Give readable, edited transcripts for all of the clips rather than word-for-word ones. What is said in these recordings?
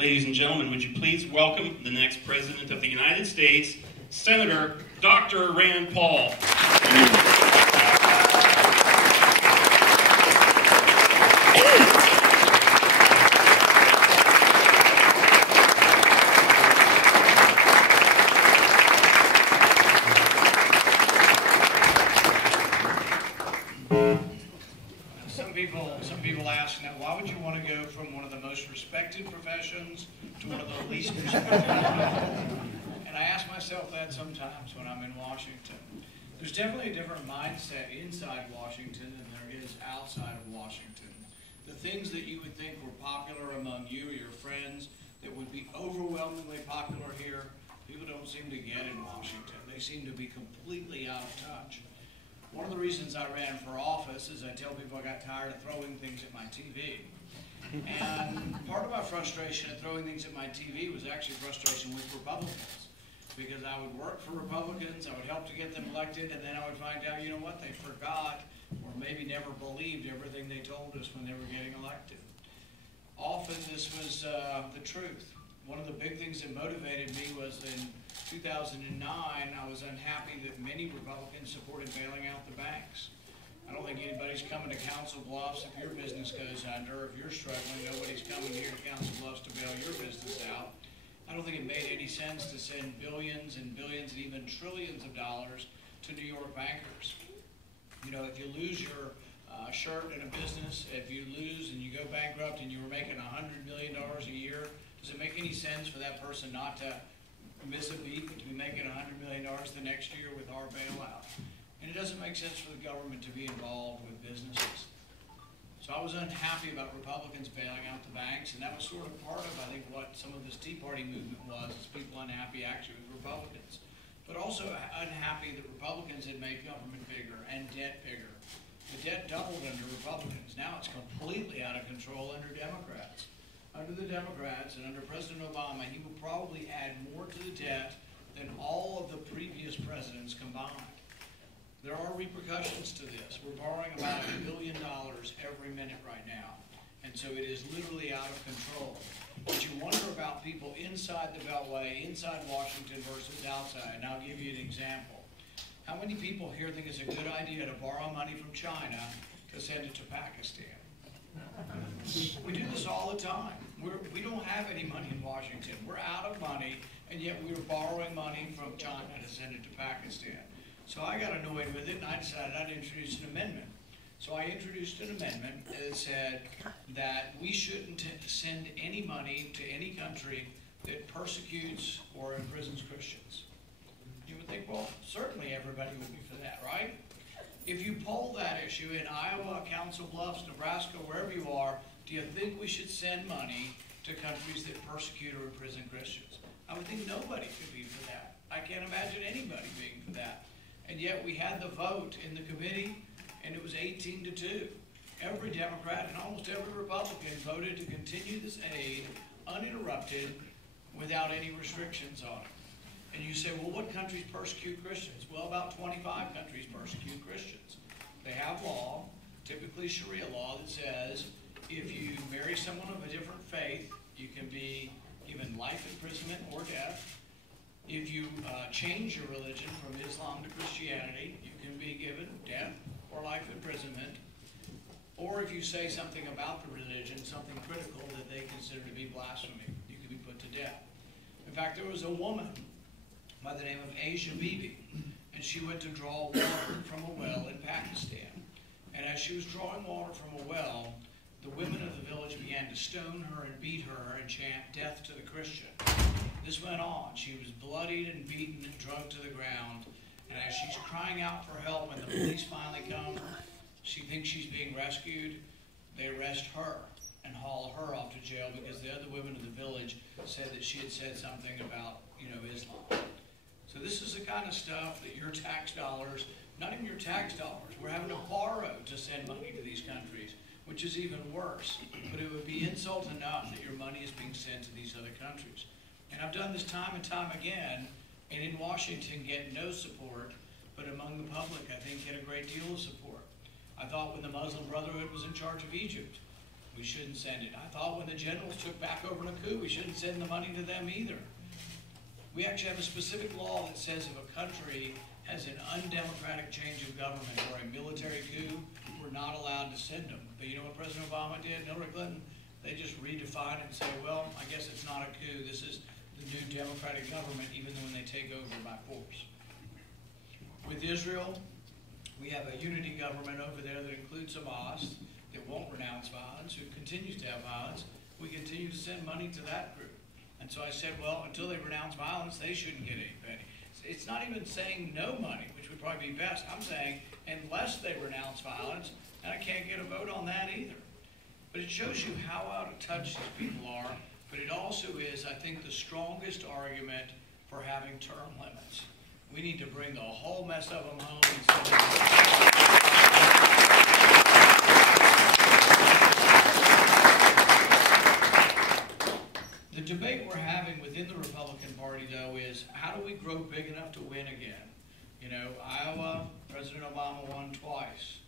Ladies and gentlemen, would you please welcome the next President of the United States, Senator Dr. Rand Paul. Some people ask, now, why would you want to go from one of the most respected professions to one of the least respected? And I ask myself that sometimes when I'm in Washington. There's definitely a different mindset inside Washington than there is outside of Washington. The things that you would think were popular among you or your friends that would be overwhelmingly popular here, people don't seem to get in Washington. They seem to be completely out of touch. One of the reasons I ran for office is I tell people I got tired of throwing things at my TV. And part of my frustration at throwing things at my TV was actually frustration with Republicans. Because I would work for Republicans, I would help to get them elected, and then I would find out, you know what, they forgot or maybe never believed everything they told us when they were getting elected. Often this was the truth. One of the big things that motivated me was in 2009, I was unhappy that many Republicans supported bailing out the banks. I don't think anybody's coming to Council Bluffs if your business goes under. If you're struggling, nobody's coming here to Council Bluffs to bail your business out. I don't think it made any sense to send billions and billions and even trillions of dollars to New York bankers. You know, if you lose your shirt in a business, if you lose and you go bankrupt and you were making $100 million a year, does it make any sense for that person not to miss a beat but to be making $100 million the next year with our bailout? And it doesn't make sense for the government to be involved with businesses. So I was unhappy about Republicans bailing out the banks, and that was sort of part of, I think, what some of this Tea Party movement was, is people unhappy actually with Republicans. But also unhappy that Republicans had made government bigger and debt bigger. The debt doubled under Republicans. Now it's completely out of control under Democrats. Under the Democrats and under President Obama, he will probably add more to the debt than all of the previous presidents combined. There are repercussions to this. We're borrowing about $1 billion every minute right now. And so it is literally out of control. But you wonder about people inside the Beltway, inside Washington versus outside. And I'll give you an example. How many people here think it's a good idea to borrow money from China to send it to Pakistan? We do this all the time. We don't have any money in Washington. We're out of money, and yet we're borrowing money from China to send it to Pakistan. So I got annoyed with it, and I decided I'd introduce an amendment. So I introduced an amendment that said that we shouldn't send any money to any country that persecutes or imprisons Christians. You would think, well, certainly everybody would be for that, right? If you poll that issue in Iowa, Council Bluffs, Nebraska, wherever you are, do you think we should send money to countries that persecute or imprison Christians? I would think nobody could be for that. I can't imagine anybody being for that. And yet we had the vote in the committee, and it was 18-2. Every Democrat and almost every Republican voted to continue this aid uninterrupted without any restrictions on it. And you say, well, what countries persecute Christians? Well, about 25 countries persecute Christians. They have law, typically Sharia law, that says if you marry someone of a different faith, you can be given life imprisonment or death. If you change your religion from Islam to Christianity, you can be given death or life imprisonment. Or if you say something about the religion, something critical that they consider to be blasphemy, you can be put to death. In fact, there was a woman by the name of Asia Bibi, and she went to draw water from a well in Pakistan. And as she was drawing water from a well, the women of the village began to stone her and beat her and chant death to the Christian. This went on. She was bloodied and beaten and drugged to the ground. And as she's crying out for help, when the police finally come, she thinks she's being rescued. They arrest her and haul her off to jail because the other women of the village said that she had said something about, Islam. So this is the kind of stuff that your tax dollars, not even your tax dollars, we're having to borrow to send money to these countries, which is even worse. But it would be insult enough that your money is being sent to these other countries. And I've done this time and time again, and in Washington get no support, but among the public I think get a great deal of support. I thought when the Muslim Brotherhood was in charge of Egypt, we shouldn't send it. I thought when the generals took back over a coup, we shouldn't send the money to them either. We actually have a specific law that says if a country has an undemocratic change of government or a military coup, we're not allowed to send them. But you know what President Obama did, Hillary Clinton? They just redefined it and say, well, I guess it's not a coup. This is the new democratic government, even when they take over by force. With Israel, we have a unity government over there that includes Hamas, that won't renounce violence, who continues to have violence. We continue to send money to that group. And so I said, well, until they renounce violence, they shouldn't get any penny. It's not even saying no money, which would probably be best. I'm saying unless they renounce violence, and I can't get a vote on that either. But it shows you how out of touch these people are, but it also is, I think, the strongest argument for having term limits. We need to bring the whole mess of them home and the debate we're having within the Republican Party, though, is how do we grow big enough to win again? You know, Iowa, President Obama won twice.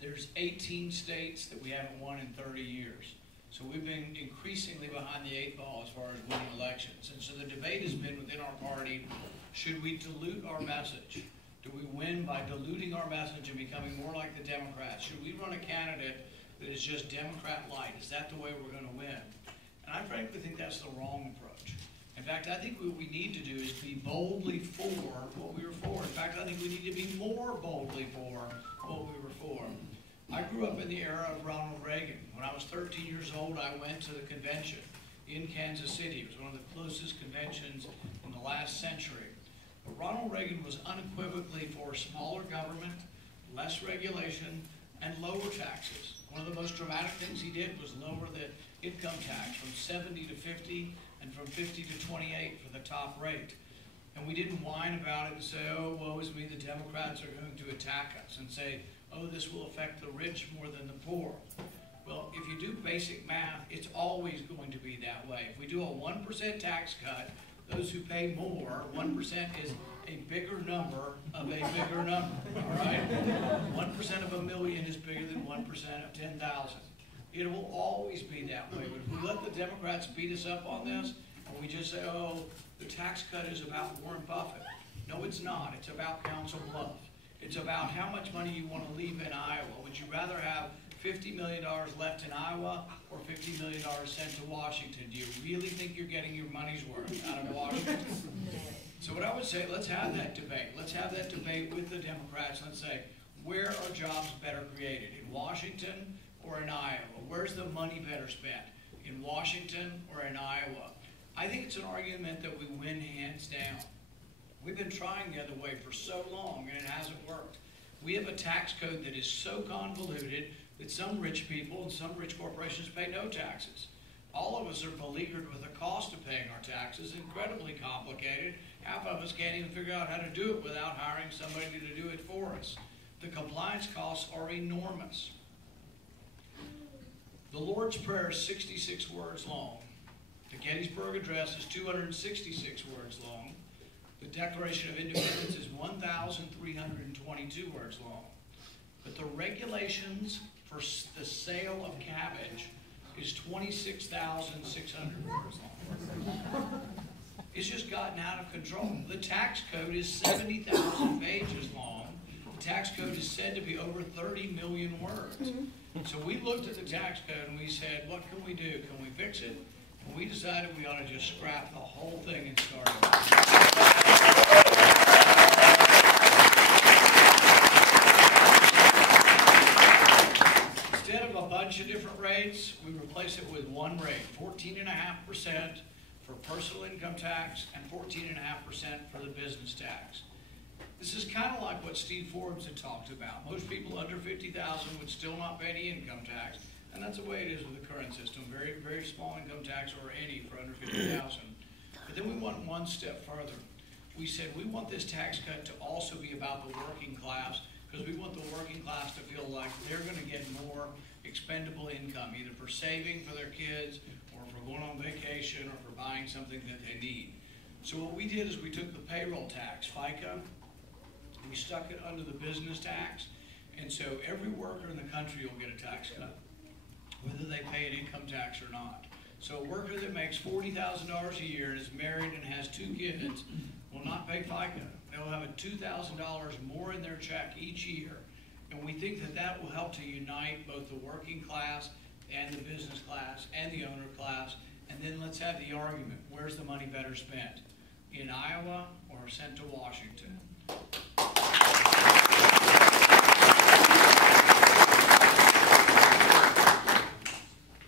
There's 18 states that we haven't won in 30 years. So we've been increasingly behind the 8 ball as far as winning elections. And so the debate has been within our party, should we dilute our message? Do we win by diluting our message and becoming more like the Democrats? Should we run a candidate that is just Democrat light? Is that the way we're going to win? And I frankly think that's the wrong approach. In fact, I think what we need to do is be boldly for what we were for. In fact, I think we need to be more boldly for what we were for. I grew up in the era of Ronald Reagan. When I was 13 years old, I went to the convention in Kansas City. It was one of the closest conventions in the last century. But Ronald Reagan was unequivocally for smaller government, less regulation, and lower taxes. One of the most dramatic things he did was lower the income tax from 70 to 50 and from 50 to 28 for the top rate. And we didn't whine about it and say, oh, woe is me, the Democrats are going to attack us, and say, oh, this will affect the rich more than the poor. Well, if you do basic math, it's always going to be that way. If we do a 1% tax cut, those who pay more, 1% is a bigger number of a bigger number, all right? 1% of a million is bigger than 1% of 10,000. It will always be that way. But if we let the Democrats beat us up on this, and we just say, oh, the tax cut is about Warren Buffett. No, it's not. It's about Council Bluffs. It's about how much money you want to leave in Iowa. Would you rather have $50 million left in Iowa or $50 million sent to Washington? Do you really think you're getting your money's worth out of Washington? So what I would say, let's have that debate. Let's have that debate with the Democrats. Let's say, where are jobs better created? In Washington or in Iowa? Where's the money better spent? In Washington or in Iowa? I think it's an argument that we win hands down. We've been trying the other way for so long, and it hasn't worked. We have a tax code that is so convoluted that some rich people and some rich corporations pay no taxes. All of us are beleaguered with the cost of paying our taxes, incredibly complicated. Half of us can't even figure out how to do it without hiring somebody to do it for us. The compliance costs are enormous. The Lord's Prayer is 66 words long. The Gettysburg Address is 266 words long. The Declaration of Independence is 1,322 words long. But the regulations for the sale of cabbage is 26,600 words long. It's just gotten out of control. The tax code is 70,000 pages long. The tax code is said to be over 30 million words. So we looked at the tax code and we said, what can we do? Can we fix it? And we decided we ought to just scrap the whole thing and start over. Instead of a bunch of different rates, we replace it with one rate, 14.5% for personal income tax and 14.5% for the business tax. This is kind of like what Steve Forbes had talked about. Most people under 50,000 would still not pay any income tax, and that's the way it is with the current system. Very, very small income tax or any for under 50,000. But then we went one step further. We said we want this tax cut to also be about the working class, because we want the working class to feel like they're going to get more expendable income, either for saving for their kids or for going on vacation or for buying something that they need. So what we did is we took the payroll tax, FICA, we stuck it under the business tax, and so every worker in the country will get a tax cut. whether they pay an income tax or not. So a worker that makes $40,000 a year and is married and has 2 kids will not pay FICA. They'll have a $2,000 more in their check each year. And we think that that will help to unite both the working class and the business class and the owner class. And then let's have the argument. Where's the money better spent? In Iowa or sent to Washington?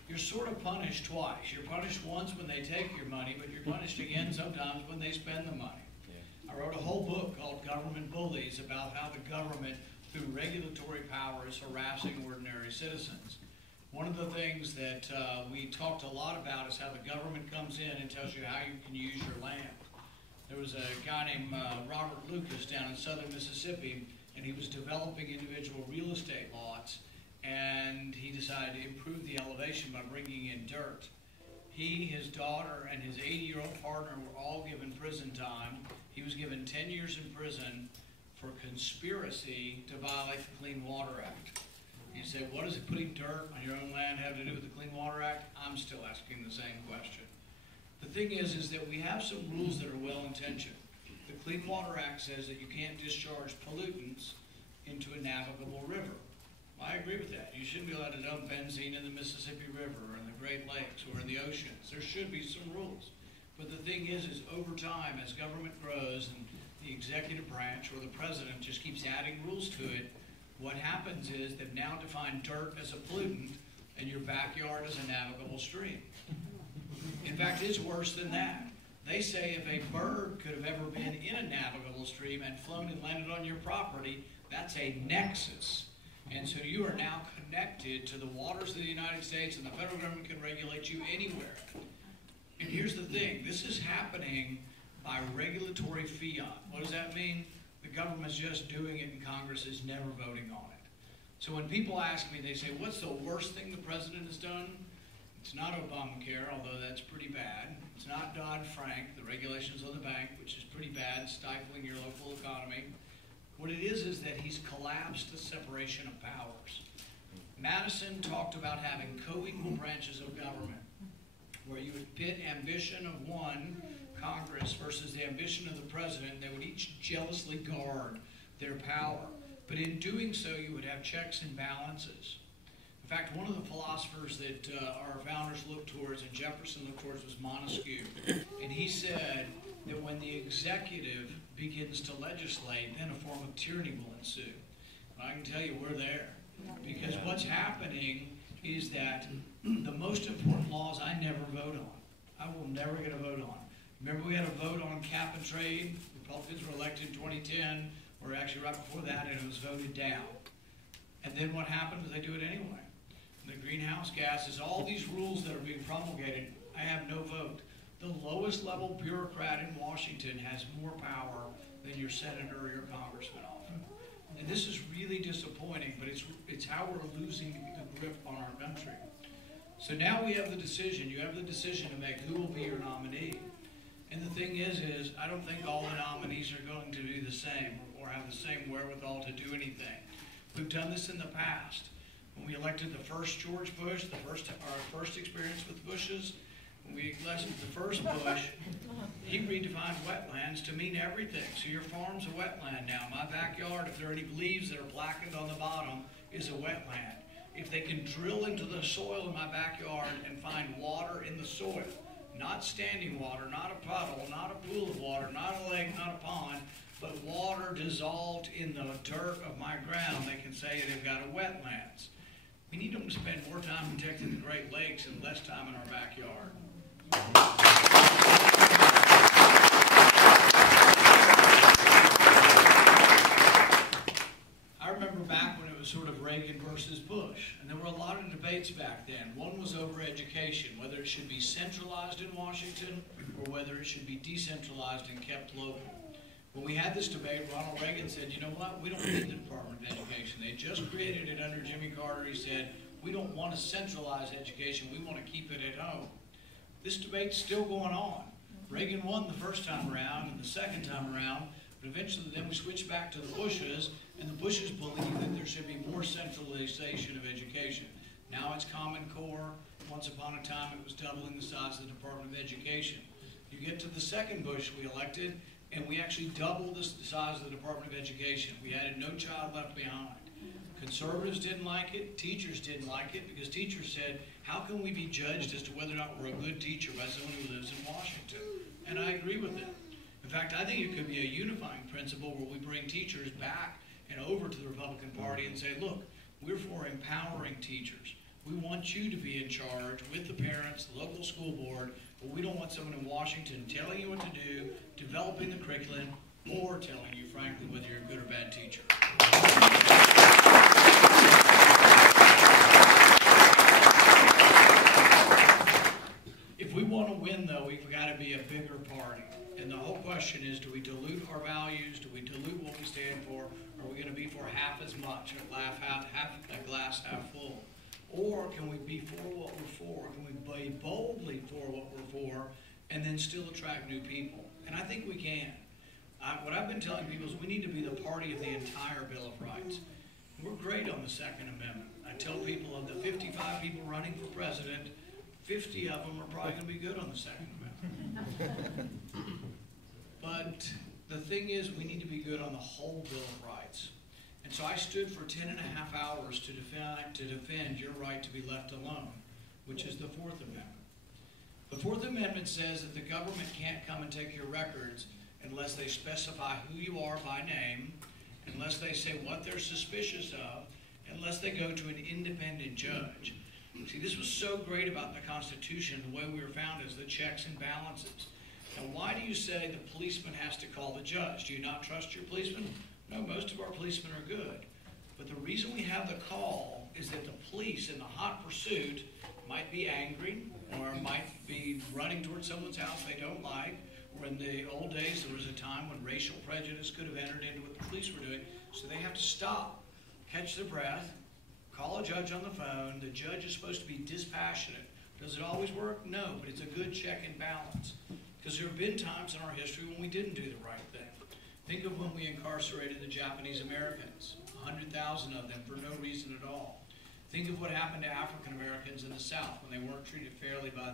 You're sort of punished twice. You're punished once when they take your money, but you're punished again sometimes when they spend the money. I wrote a whole book called Government Bullies about how the government, through regulatory power, is harassing ordinary citizens. One of the things that we talked a lot about is how the government comes in and tells you how you can use your land. There was a guy named Robert Lucas down in southern Mississippi, and he was developing individual real estate lots, and he decided to improve the elevation by bringing in dirt. He, his daughter, and his 80-year-old partner were all given prison time. He was given 10 years in prison for conspiracy to violate the Clean Water Act. You say, what does putting dirt on your own land have to do with the Clean Water Act? I'm still asking the same question. The thing is that we have some rules that are well-intentioned. The Clean Water Act says that you can't discharge pollutants into a navigable river. I agree with that. You shouldn't be allowed to dump benzene in the Mississippi River or in the Great Lakes or in the oceans. There should be some rules. But the thing is over time, as government grows and the executive branch or the president just keeps adding rules to it, what happens is they've now defined dirt as a pollutant and your backyard as a navigable stream. In fact, it's worse than that. They say if a bird could have ever been in a navigable stream and flown and landed on your property, that's a nexus. And so you are now connected to the waters of the United States, and the federal government can regulate you anywhere. And here's the thing. This is happening by regulatory fiat. What does that mean? The government's just doing it, and Congress is never voting on it. So when people ask me, they say, what's the worst thing the president has done? It's not Obamacare, although that's pretty bad. It's not Dodd-Frank, the regulations on the bank, which is pretty bad, stifling your local economy. What it is that he's collapsed the separation of powers. Madison talked about having co-equal branches of government, where you would pit ambition of one, Congress, versus the ambition of the president. They would each jealously guard their power. But in doing so, you would have checks and balances. In fact, one of the philosophers that our founders looked towards and Jefferson looked towards was Montesquieu. And he said that when the executive begins to legislate, then a form of tyranny will ensue. And I can tell you we're there. Because what's happening is that the most important laws I never vote on. I will never get a vote on. Remember we had a vote on cap and trade? Republicans were elected in 2010, or actually right before that, and it was voted down. And then what happened was they do it anyway. The greenhouse gases, all these rules that are being promulgated, I have no vote. The lowest level bureaucrat in Washington has more power than your senator or your congressman often. And this is really disappointing, but it's how we're losing the grip on our country. So now we have the decision. You have the decision to make who will be your nominee. And the thing is I don't think all the nominees are going to do the same or have the same wherewithal to do anything. We've done this in the past. When we elected the first George Bush, our first experience with Bushes, when we elected the first Bush, he redefined wetlands to mean everything. So your farm's a wetland now. My backyard, if there are any leaves that are blackened on the bottom, is a wetland. If they can drill into the soil in my backyard and find water in the soil, not standing water, not a puddle, not a pool of water, not a lake, not a pond, but water dissolved in the dirt of my ground, they can say they've got a wetlands. We need them to spend more time protecting the Great Lakes and less time in our backyard. I remember back when it was sort of Reagan versus Bush, and there were a lot of debates back then. One was over education, whether it should be centralized in Washington or whether it should be decentralized and kept local. When we had this debate, Ronald Reagan said, you know what, we don't need the Department of Education. They just created it under Jimmy Carter. He said, we don't want to centralize education, we want to keep it at home. This debate's still going on. Reagan won the first time around and the second time around, but eventually then we switched back to the Bushes, and the Bushes believe that there should be more centralization of education. Now it's Common Core. Once upon a time, it was doubling the size of the Department of Education. You get to the second Bush we elected, and we actually doubled the size of the Department of Education. We added No Child Left Behind. Conservatives didn't like it. Teachers didn't like it because teachers said, how can we be judged as to whether or not we're a good teacher by someone who lives in Washington? And I agree with it. In fact, I think it could be a unifying principle where we bring teachers back and over to the Republican Party and say, look, we're for empowering teachers. We want you to be in charge with the parents, the local school board, but we don't want someone in Washington telling you what to do, developing the curriculum, or telling you, frankly, whether you're a good or bad teacher. If we want to win, though, we've got to be a bigger party. And the whole question is, do we dilute our values? Do we dilute what we stand for? Or are we going to be for half as much, a glass half full? Or can we be for what we're for? Can we be boldly for what we're for and then still attract new people? And I think we can. What I've been telling people is we need to be the party of the entire Bill of Rights. We're great on the Second Amendment. I tell people of the 55 people running for president, 50 of them are probably going to be good on the Second Amendment. But the thing is, we need to be good on the whole Bill of Rights. And so I stood for 10.5 hours to defend your right to be left alone, which is the Fourth Amendment. The Fourth Amendment says that the government can't come and take your records unless they specify who you are by name, unless they say what they're suspicious of, unless they go to an independent judge. See, this was so great about the Constitution, the way we were founded, is the checks and balances. Now, why do you say the policeman has to call the judge? Do you not trust your policeman? No, most of our policemen are good. But the reason we have the call is that the police in the hot pursuit might be angry or might be running towards someone's house they don't like. Or in the old days, there was a time when racial prejudice could have entered into what the police were doing. So they have to stop, catch their breath, call a judge on the phone. The judge is supposed to be dispassionate. Does it always work? No, but it's a good check and balance. Because there have been times in our history when we didn't do the right thing. Think of when we incarcerated the Japanese Americans, 100,000 of them for no reason at all. Think of what happened to African Americans in the South when they weren't treated fairly by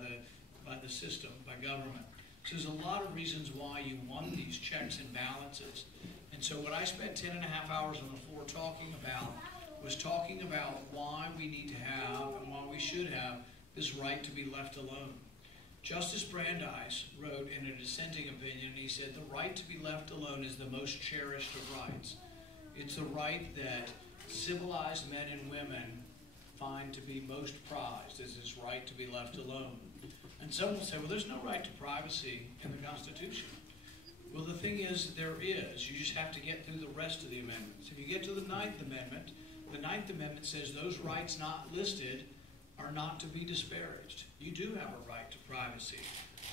the system, by government. So there's a lot of reasons why you want these checks and balances. And so what I spent 10.5 hours on the floor talking about was talking about why we need to have and why we should have this right to be left alone. Justice Brandeis wrote in a dissenting opinion, he said, the right to be left alone is the most cherished of rights. It's the right that civilized men and women find to be most prized, is this right to be left alone. And some will say, well, there's no right to privacy in the Constitution. Well, the thing is, there is. You just have to get through the rest of the amendments. If you get to the Ninth Amendment, the Ninth Amendment says those rights not listed are not to be disparaged. You do have a right to privacy.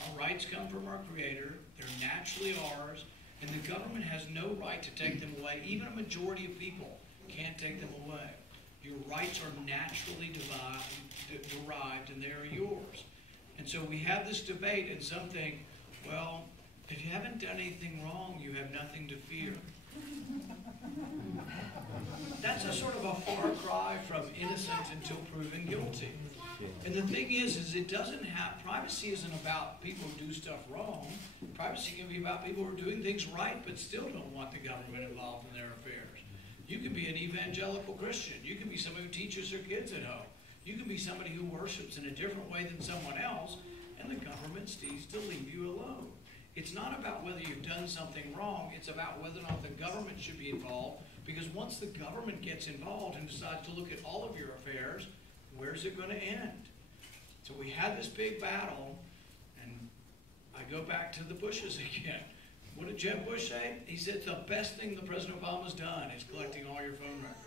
Our rights come from our Creator. They're naturally ours. And the government has no right to take them away. Even a majority of people can't take them away. Your rights are naturally derived, and they are yours. And so we have this debate, and some think, well, if you haven't done anything wrong, you have nothing to fear. That's a sort of a far cry from innocent until proven guilty. And the thing is it doesn't have, privacy isn't about people who do stuff wrong. Privacy can be about people who are doing things right but still don't want the government involved in their affairs. You can be an evangelical Christian. You can be somebody who teaches their kids at home. You can be somebody who worships in a different way than someone else, and the government needs to leave you alone. It's not about whether you've done something wrong. It's about whether or not the government should be involved, because once the government gets involved and decides to look at all of your affairs, where's it going to end? So we had this big battle, and I go back to the Bushes again. What did Jeb Bush say? He said the best thing that President Obama's done is collecting all your phone records.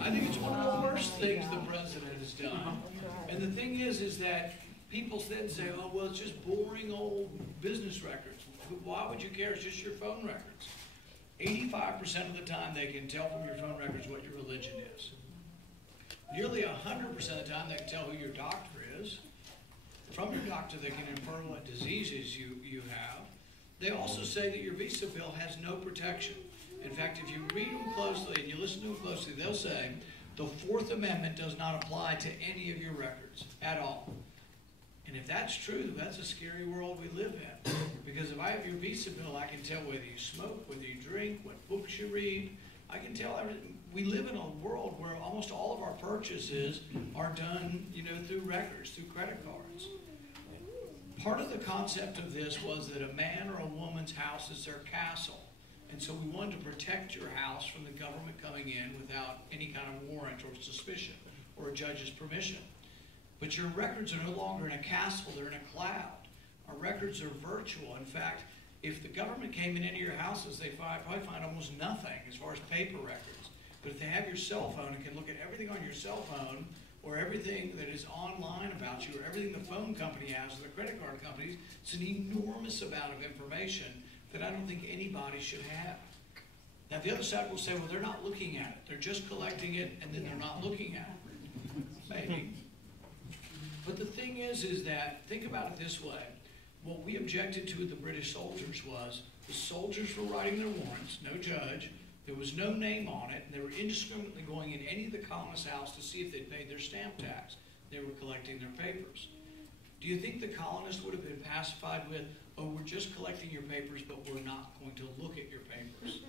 I think it's one of the worst things the president has done. And the thing is that people then say, oh, well, it's just boring old business records. Why would you care? It's just your phone records. 85% of the time they can tell from your phone records what your religion is. Nearly 100% of the time they can tell who your doctor is. From your doctor they can infer what diseases you have. They also say that your visa bill has no protection. In fact, if you read them closely and you listen to them closely, they'll say The Fourth Amendment does not apply to any of your records at all. And if that's true, that's a scary world we live in. Because if I have your visa bill, I can tell whether you smoke, whether you drink, what books you read. I can tell everything. We live in a world where almost all of our purchases are done, through records, through credit cards. Part of the concept of this was that a man or a woman's house is their castle. And so we wanted to protect your house from the government coming in without any kind of warrant or suspicion or a judge's permission. But your records are no longer in a castle, they're in a cloud. Our records are virtual. In fact, if the government came in any of your houses, they probably find almost nothing as far as paper records. But if they have your cell phone and can look at everything on your cell phone, or everything that is online about you, or everything the phone company has, or the credit card companies, it's an enormous amount of information that I don't think anybody should have. Now the other side will say, well, they're not looking at it. They're just collecting it, and then they're not looking at it. Maybe. But the thing is that, think about it this way. What we objected to with the British soldiers was, the soldiers were writing their warrants, no judge, there was no name on it, and they were indiscriminately going in any of the colonists' house to see if they'd paid their stamp tax. They were collecting their papers. Do you think the colonists would have been pacified with, oh, we're just collecting your papers, but we're not going to look at your papers?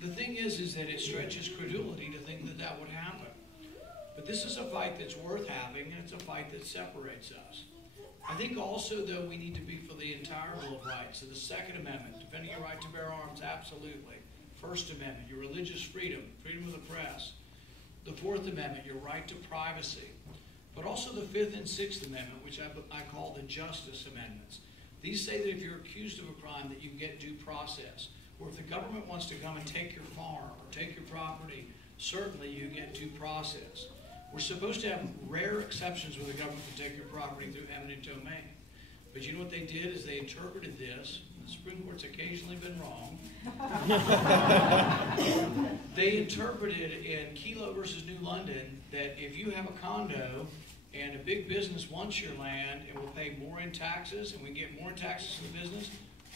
The thing is that it stretches credulity to think that that would happen. But this is a fight that's worth having, and it's a fight that separates us. I think also, though, we need to be for the entire Bill of Rights. So the Second Amendment, defending your right to bear arms, absolutely. First Amendment, your religious freedom, freedom of the press. The Fourth Amendment, your right to privacy. But also the Fifth and Sixth Amendment, which I call the Justice Amendments. These say that if you're accused of a crime, that you get due process. Or if the government wants to come and take your farm or take your property, certainly you get due process. We're supposed to have rare exceptions where the government can take your property through eminent domain. But you know what they did is they interpreted this. The Supreme Court's occasionally been wrong. They interpreted in Kelo versus New London that if you have a condo and a big business wants your land and will pay more in taxes, and we get more taxes to the business,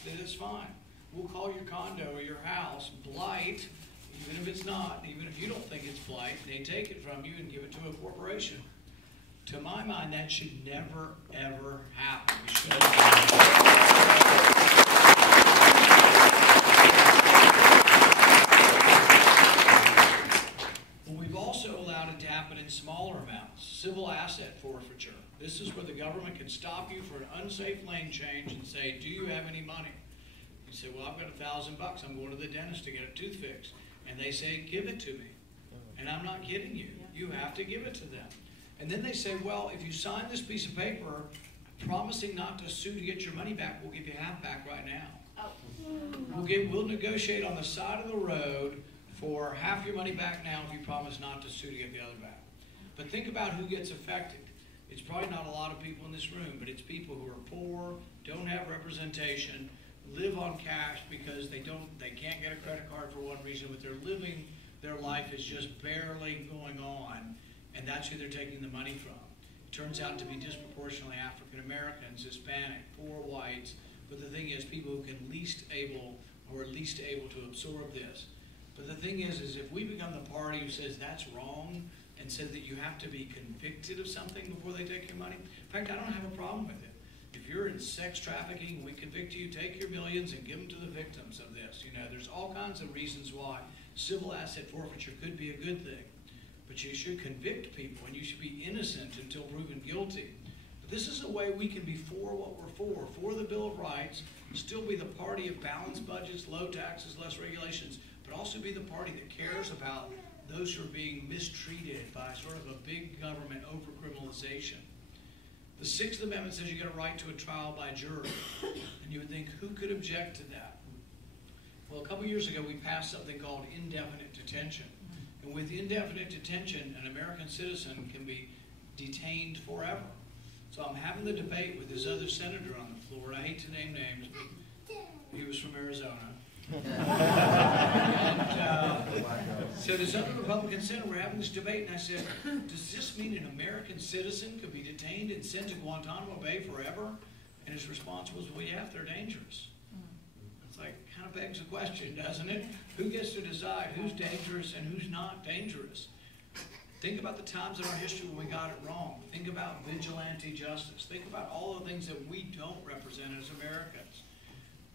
then it's fine. We'll call your condo or your house blight, even if it's not, even if you don't think it's blight. They take it from you and give it to a corporation. To my mind, that should never, ever happen. Well, we've also allowed it to happen in smaller amounts. Civil asset forfeiture. This is where the government can stop you for an unsafe lane change and say, do you have any money? You say, well, I've got $1,000. I'm going to the dentist to get a tooth fixed. And they say, give it to me. And I'm not kidding you. You have to give it to them. And then they say, well, if you sign this piece of paper promising not to sue to get your money back, we'll give you half back right now. Oh. We'll negotiate on the side of the road for half your money back now if you promise not to sue to get the other back. But think about who gets affected. It's probably not a lot of people in this room, but it's people who are poor, don't have representation, live on cash because they can't get a credit card for one reason, but their life is just barely going on. And that's who they're taking the money from. It turns out to be disproportionately African Americans, Hispanic, poor whites. But the thing is, people who are least able to absorb this. But the thing is if we become the party who says that's wrong and says that you have to be convicted of something before they take your money, in fact, I don't have a problem with it. If you're in sex trafficking, we convict you, take your millions and give them to the victims of this. There's all kinds of reasons why civil asset forfeiture could be a good thing. But you should convict people, and you should be innocent until proven guilty. But this is a way we can be for what we're for the Bill of Rights, still be the party of balanced budgets, low taxes, less regulations, but also be the party that cares about those who are being mistreated by sort of a big government over-criminalization. The Sixth Amendment says you get a right to a trial by jury. And you would think, who could object to that? Well, a couple years ago, we passed something called indefinite detention. And with indefinite detention, an American citizen can be detained forever. So I'm having the debate with this other senator on the floor. I hate to name names, but he was from Arizona. So this other Republican senator, we're having this debate, and I said, does this mean an American citizen could be detained and sent to Guantanamo Bay forever? And his response was, well, yeah, if they're dangerous. It's like, kind of begs the question, doesn't it? Who gets to decide who's dangerous and who's not dangerous? Think about the times in our history when we got it wrong. Think about vigilante justice. Think about all the things that we don't represent as Americans.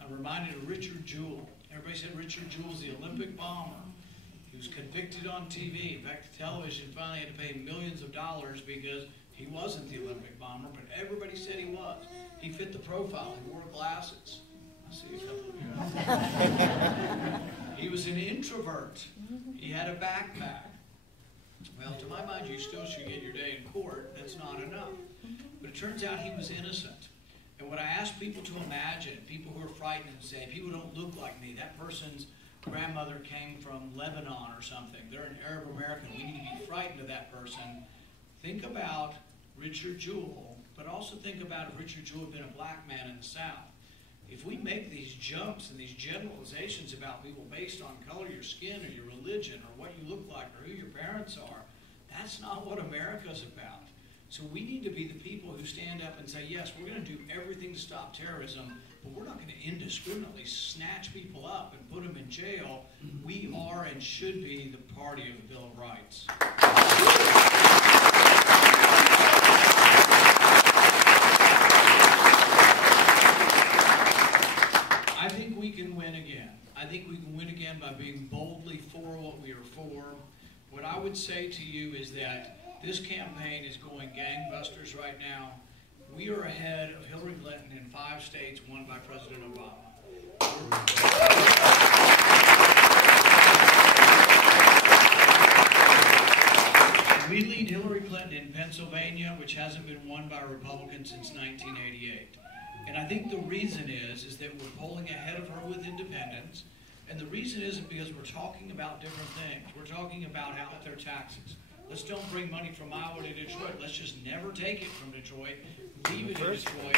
I'm reminded of Richard Jewell. Everybody said Richard Jewell's the Olympic bomber. He was convicted on TV. In fact, the television finally had to pay millions of dollars because he wasn't the Olympic bomber, but everybody said he was. He fit the profile. He wore glasses. I see a couple of you. He was an introvert. He had a backpack. Well, to my mind, you still should get your day in court. That's not enough. But it turns out he was innocent. And what I ask people to imagine, people who are frightened and say, people don't look like me, that person's grandmother came from Lebanon or something. They're an Arab American. We need to be frightened of that person. Think about Richard Jewell, but also think about if Richard Jewell had been a black man in the South. If we make these jumps and these generalizations about people based on color of your skin or your religion or what you look like or who your parents are, that's not what America's about. So we need to be the people who stand up and say, yes, we're going to do everything to stop terrorism, but we're not going to indiscriminately snatch people up and put them in jail. We are and should be the party of the Bill of Rights. I think we can win again. I think we can win again by being boldly for what we are for. What I would say to you is that this campaign is going gangbusters right now. We are ahead of Hillary Clinton in 5 states won by President Obama. We lead Hillary Clinton in Pennsylvania, which hasn't been won by a Republican since 1988. And I think the reason is that we're polling ahead of her with independents. And the reason isn't because we're talking about different things. We're talking about out there taxes. Let's don't bring money from Iowa to Detroit. Let's just never take it from Detroit. Leave it in Detroit.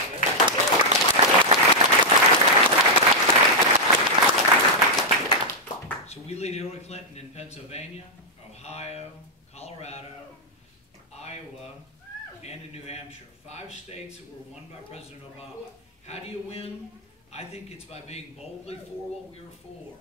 So we lead Hillary Clinton in Pennsylvania, Ohio, Colorado, Iowa, and in New Hampshire. 5 states that were won by President Obama. How do you win? I think it's by being boldly for what we are for.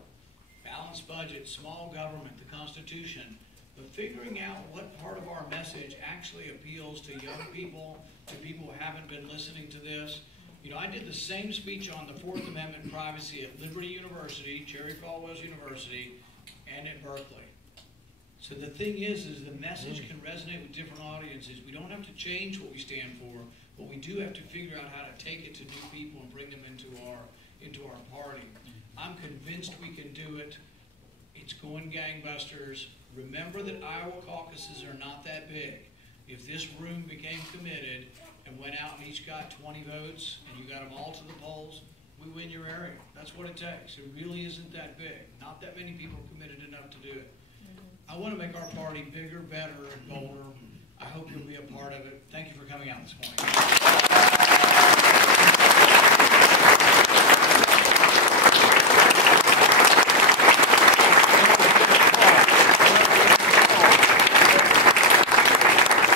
Balanced budget, small government, the Constitution. But figuring out what part of our message actually appeals to young people, to people who haven't been listening to this. You know, I did the same speech on the 4th Amendment privacy at Liberty University, Cherry Falwell's University, and at Berkeley. So the thing is the message can resonate with different audiences. We don't have to change what we stand for, but we do have to figure out how to take it to new people and bring them into our party. I'm convinced we can do it. It's going gangbusters. Remember that Iowa caucuses are not that big. If this room became committed and went out and each got 20 votes and you got them all to the polls, we win your area. That's what it takes. It really isn't that big. Not that many people committed enough to do it. I want to make our party bigger, better, and bolder. I hope you'll be a part of it. Thank you for coming out this morning.